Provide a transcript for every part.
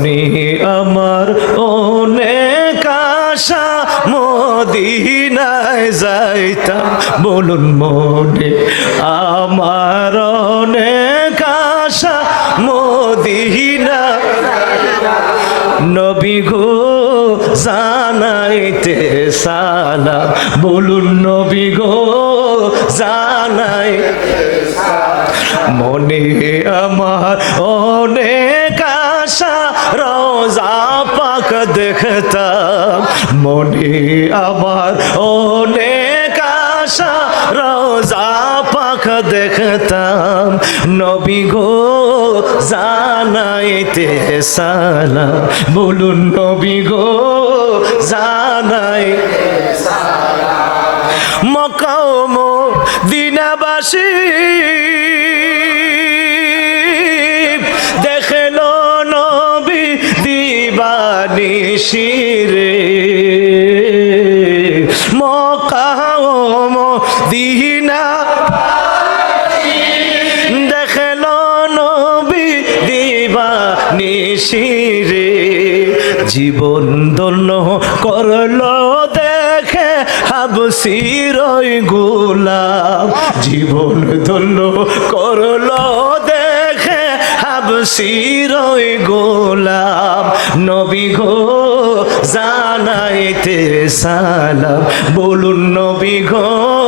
মনে আমার অনেক আশা মদিনায় যাইতাম। বলুন মনে, আমার অনেক আশা মদিনা নবী গো, জানাইতে সালাম। বলুন নবী গো জানাই মনে আমার অনেক আশা রোজা পাক দেখতাম। নবী গো, জানাইতে সালাম। বলুন, নবী গো জানাই মকাম দিনাবাসী, দেখল নবী দিবানি নিশিরে জীবন দন্য করল দেখে হাবসির গোলাম জীবন দন্য করল দেখে হাবসির গোলাম নবী গো, জানাইতে সালাম। বলুন নবী গো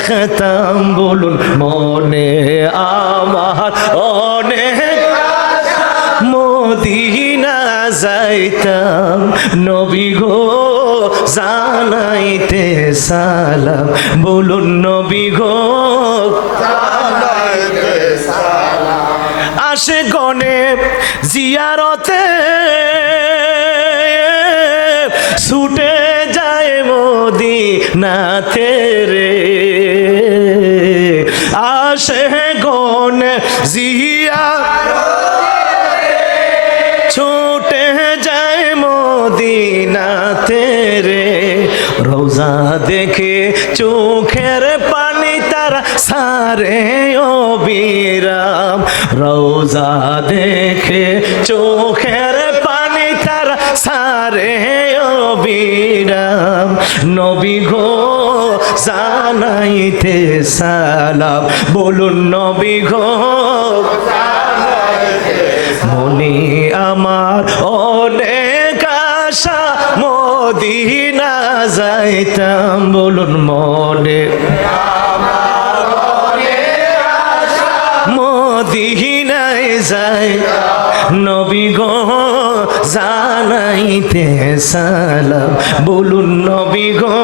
দেখতাম বলুন, মনে আমার অনেক মদিনা যাইতাম, নবী গো জানাইতে সালাম। বলুন, নবী গো আসে গনে জিয়ারতে ছুটে যায় মোদি নাতে সারে ও বিরাম রোজা দেখে চোখের পানি তার সারে ও বিরাম। নবী গো, জানাইতে সালাম, বলুন নবী গো, মনে আমার অনেক আশা, মদিনা যাইতাম, বলুন মনে জানাইতে সালাম। বলুন নবী গো।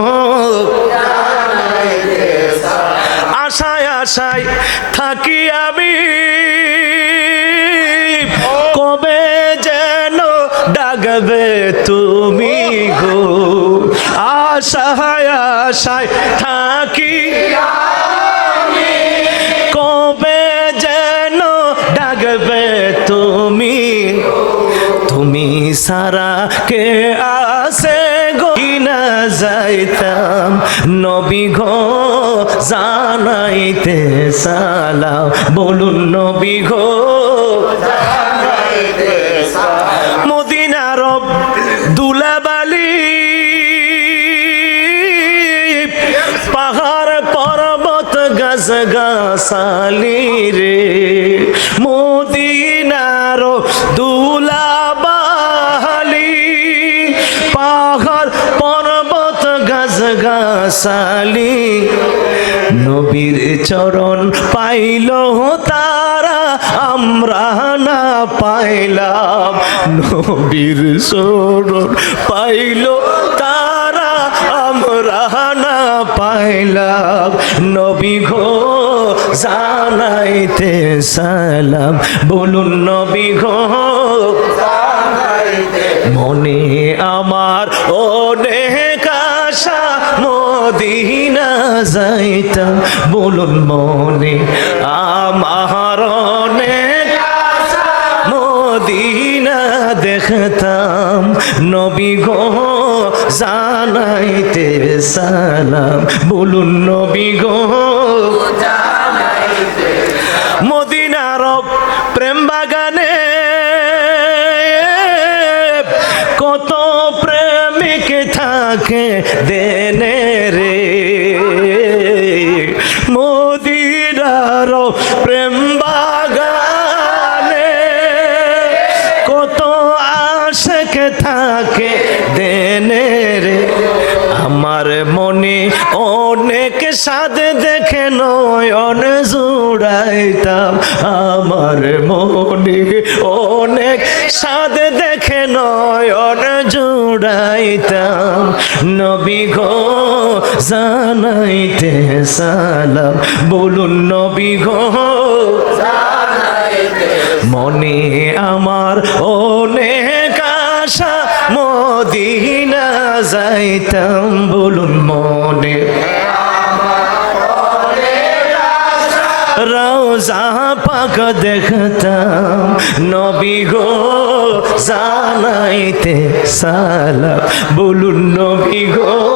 আশায় আশায় থাকি আমি। কবে যেন ডাকবে তুমি গো। আশায় আশায় সারা কে আসে গো? না যাইতাম? নবী গো জানাইতে সালাম। বলুন নবী মদিনার দুলাবালি। পাহাড় পর্বত গাছ গাছালি রে। গাছালি নবীর চরণ পাইল তারা, আমরা না পাইলাম। নবীর চরণ পাইল তারা, আমরা না পাইলাম। নবী ঘো জানাইতে সালাম। বলুন নবী ঘো মদিনা যাইতাম বলুন মনে আমার অনেক মদিনা দেখতাম নবী গো জানাইতে সালাম। বলুন নবী গো মদিনার প্রেম বাগানে। কত আশেক থাকে দেনে রে। আমার মনে অনেক স্বাদ দেখে নয়ন জুড়াইতাম। আমার মনে অনেক স্বাদ দেখে নয়ন জুড়াইতাম। নবী গো জানাইতে সালাম। বলুন নবী গো, মনে আমার অনেক আশা, মদিনা যাইতাম, বলুন মনে। রোজা পাক দেখতাম, নবী গো, জানাইতে সালাম। বলুন নবী গো